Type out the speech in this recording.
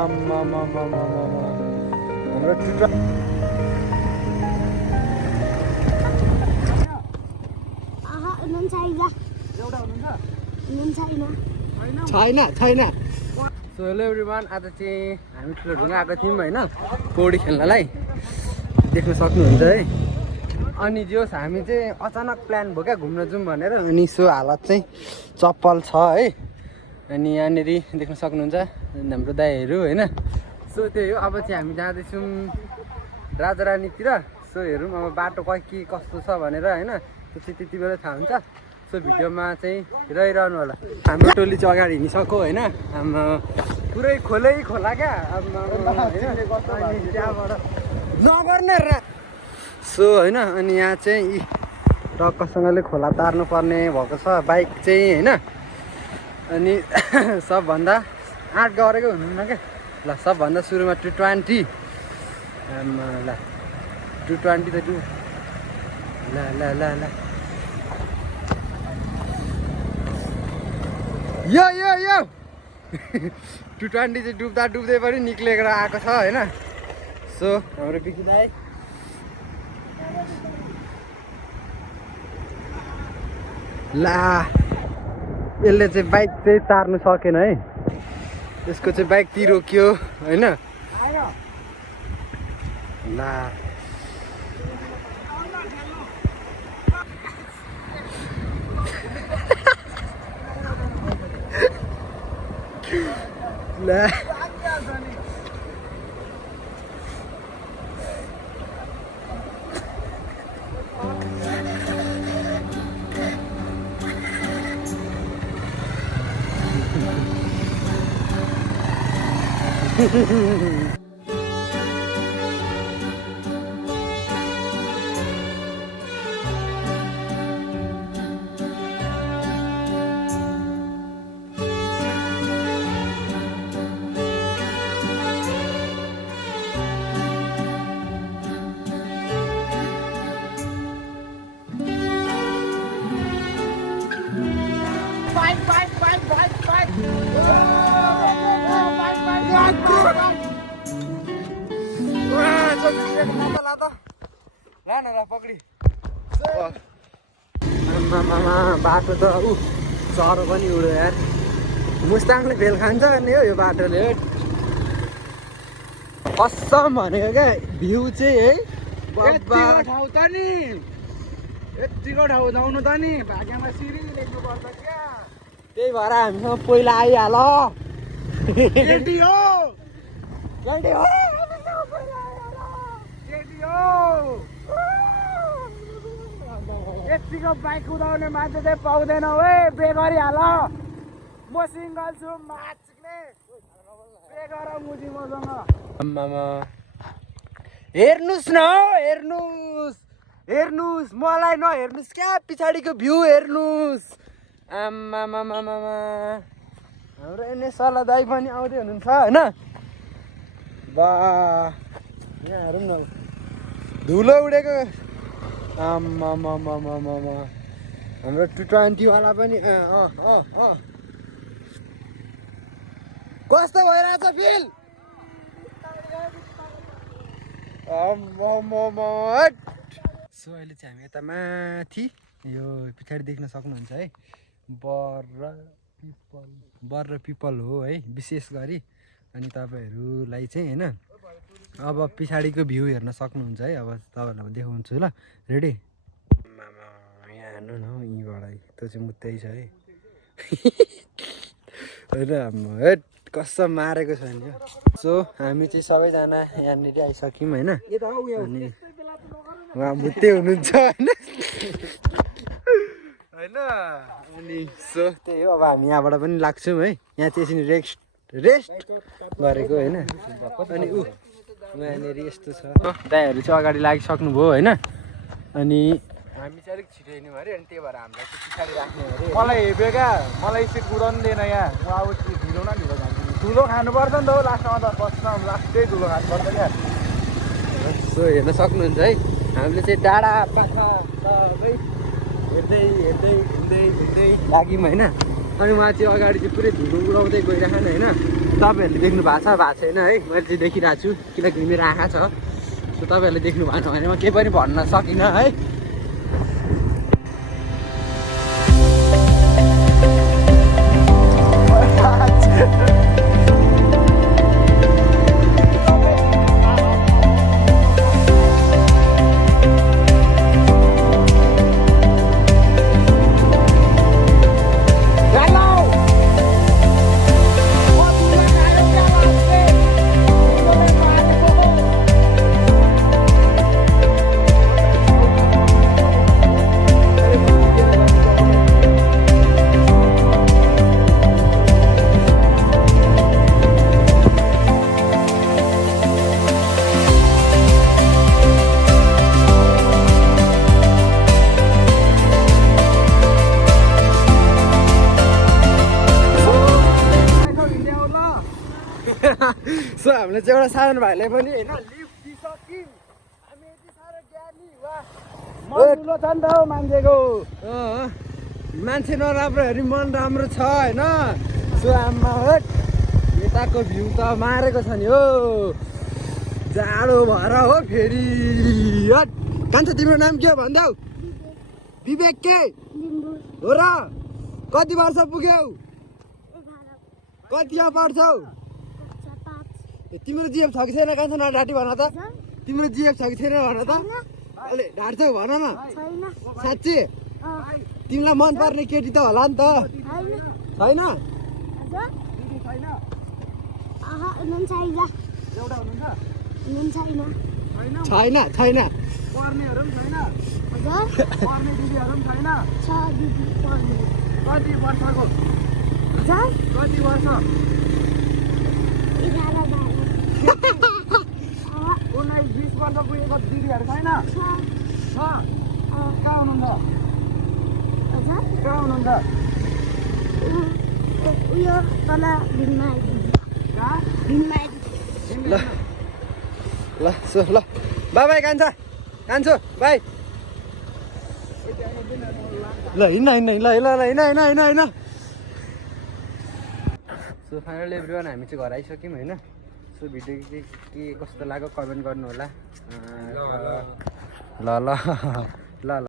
हाम्रो टुटा छैन। सो हेलो एभ्रिवान, आज चाहिँ हामी ठुलोढुङ्गा आएको थियौँ होइन पौडी खेल्नलाई, देख्न सक्नुहुन्छ है। अनि जोस् हामी चाहिँ अचानक प्लान भयो क्या घुम्न जाउँ भनेर। अनि सो हालत चाहिँ चप्पल छ है। अनि यहाँनिर देख्न सक्नुहुन्छ हाम्रो दाइहरू होइन। सो त्यही हो, अब चाहिँ हामी जाँदैछौँ राजारानीतिर। सो हेरौँ अब बाटो के कस्तो छ भनेर होइन, त्यो चाहिँ त्यति बेला थाहा हुन्छ। सो भिडियोमा चाहिँ रहिरहनु होला। हाम्रो टोली चाहिँ अगाडि हिँडिसक्यो होइन। हाम्रो पुरै खोला क्या त्यहाँबाट नगर्ने र। सो होइन, अनि यहाँ चाहिँ टक्कसँगले खोला तार्नु पर्ने भएको छ बाइक चाहिँ होइन। अनि सबभन्दा 8 गरेको हुनुहुन्न क्या। ल सबभन्दा सुरुमा 220 ल 220 त डु ल ल ल ल यो 220 चाहिँ डुब्दै पनि निक्लेर आएको छ होइन। सो हाम्रो बिकी दाइ ला यसले चाहिँ बाइक चाहिँ तार्नु सकेन है। यसको चाहिँ बाइक रोक्यो होइन। ला ला पकडी बाटो त चरो पनि उड्यो यार। मुस्ताङले भेल खान्छ नि हो यो बाटोले। कसम भनेको क्या भ्यू चाहिँ है ठाउँ त नि यतिको ठाउँ जाउनु त नि भाग्यमा सिरी लेख्नु पर्छ क्या। त्यही भएर हामीसँग पहिला आइहाल। केटी हो यतिको बाइक कुदाउने मान्छे चाहिँ पाउँदैन है। बे गरिहाल, म सिङ्गल छु, माछिक्ने बे गर मुजी मसँग। हेर्नुहोस् न, हेर्नुहोस् मलाई नहेर्नुहोस् क्या, पछाडिको भ्यू हेर्नुहोस्। आमामामामा हाम्रो एनएसवाला दाइ पनि आउँदै हुनुहुन्छ होइन। बा यहाँ हेरौँ न धुलो उडेको। आमामामामामा हाम्रो 220 वाला पनि कस्तो भइरहेछ फिल? सो अहिले चाहिँ हामी यता माथि यो पछाडि देख्न सक्नुहुन्छ है बर र पिपल हो है विशेष गरी। अनि तपाईँहरूलाई चाहिँ होइन अब पछाडिको भ्यू हेर्न सक्नुहुन्छ है। अब तपाईँहरूलाई देखाउँछु ल। रेडी? यहाँ हेर्नु न यहीँबाट त्यो चाहिँ मुत्तै छ है होइन। कसम मारेको छ नि। सो हामी चाहिँ सबैजना यहाँनिर आइसक्यौँ होइन। अनि उहाँ मुत्तै हुनुहुन्छ होइन। अनि सो त्यही हो, अब हामी यहाँबाट पनि लाग्छौँ है। यहाँ चाहिँ यसरी रेस्ट गरेको होइन। अनि यहाँनिर यस्तो छ। दाइहरू चाहिँ अगाडि लागिसक्नुभयो होइन। अनि हामी चाहिँ अलिक छिटो हिँड्यौँ अरे, अनि त्यही भएर हामीलाई चाहिँ पछाडि राख्ने अरे। मलाई हेप्यो क्या, मलाई सिट कुदाउनु दिएन यहाँ। म अब ढिलो न ढिलो जान्छु। ठुलो खानुपर्छ नि त हो लास्टमा त, फर्स्टमा लास्टै ठुलो खानुपर्छ क्या। सो हेर्न सक्नुहुन्छ है, हामीले चाहिँ डाँडा पाखा सबै हेर्दै घुम्दै लाग्यौँ होइन। अनि उहाँ चाहिँ अगाडि चाहिँ पुरै धुलो उडाउँदै गइरहेको होइन तपाईँहरूले देख्नु भएको छैन है मैले चाहिँ देखिरहेको छु किनकि मेरो आँखा छ सो तपाईँहरूले देख्नु भएन भने म केही पनि भन्न सकिनँ है सो हामीले चाहिँ एउटा सानो भाइलाई पनि होइन लिफ्ट दिइसक्यौँ हामी यति साह्रो ज्ञानी वा मन ठुलो छ नि त हौ मान्छेको मान्छे नराम्रो हेरी मन राम्रो छ होइन सो आमा हट यताको भ्यू त मारेको छ नि हो जाडो भएर हो फेरि हट कान्छा तिम्रो नाम के हो भन्देऊ विवेक के हो र कति वर्ष पुग्यौ कतिमा पढ्छौ तिम्रो जिएफ छ कि छैन कान्छा नडाटी भन त तिम्रो जिएफ छ कि छैन भन त अहिले ढाँट्छौ भन न साँच्ची तिमीलाई मन पर्ने केटी त होला नि त छैन छैन छैन पर्नेहरू पनि छैन पर्ने दिदीहरू पनि छैन कति वर्षको कति वर्ष 19-20 वर्ष पुगेको दिदीहरू छैन छ कहाँ हुनुहुन्छ कहाँ हुनुहुन्छ उयो तल भिममा कहाँ ल ल सो ल बाई बाई कान्छा कान्छु बाई ल हिँड्न हिँड्न ल ल ल हिँड्न हिँड्न हिँड्न हिँड्न सो फाइनल एभ्रिवान हामी चाहिँ घर आइसक्यौँ होइन सो भिडियो के कस्तो लाग्यो कमेन्ट गर्नु होला ल ल ल ल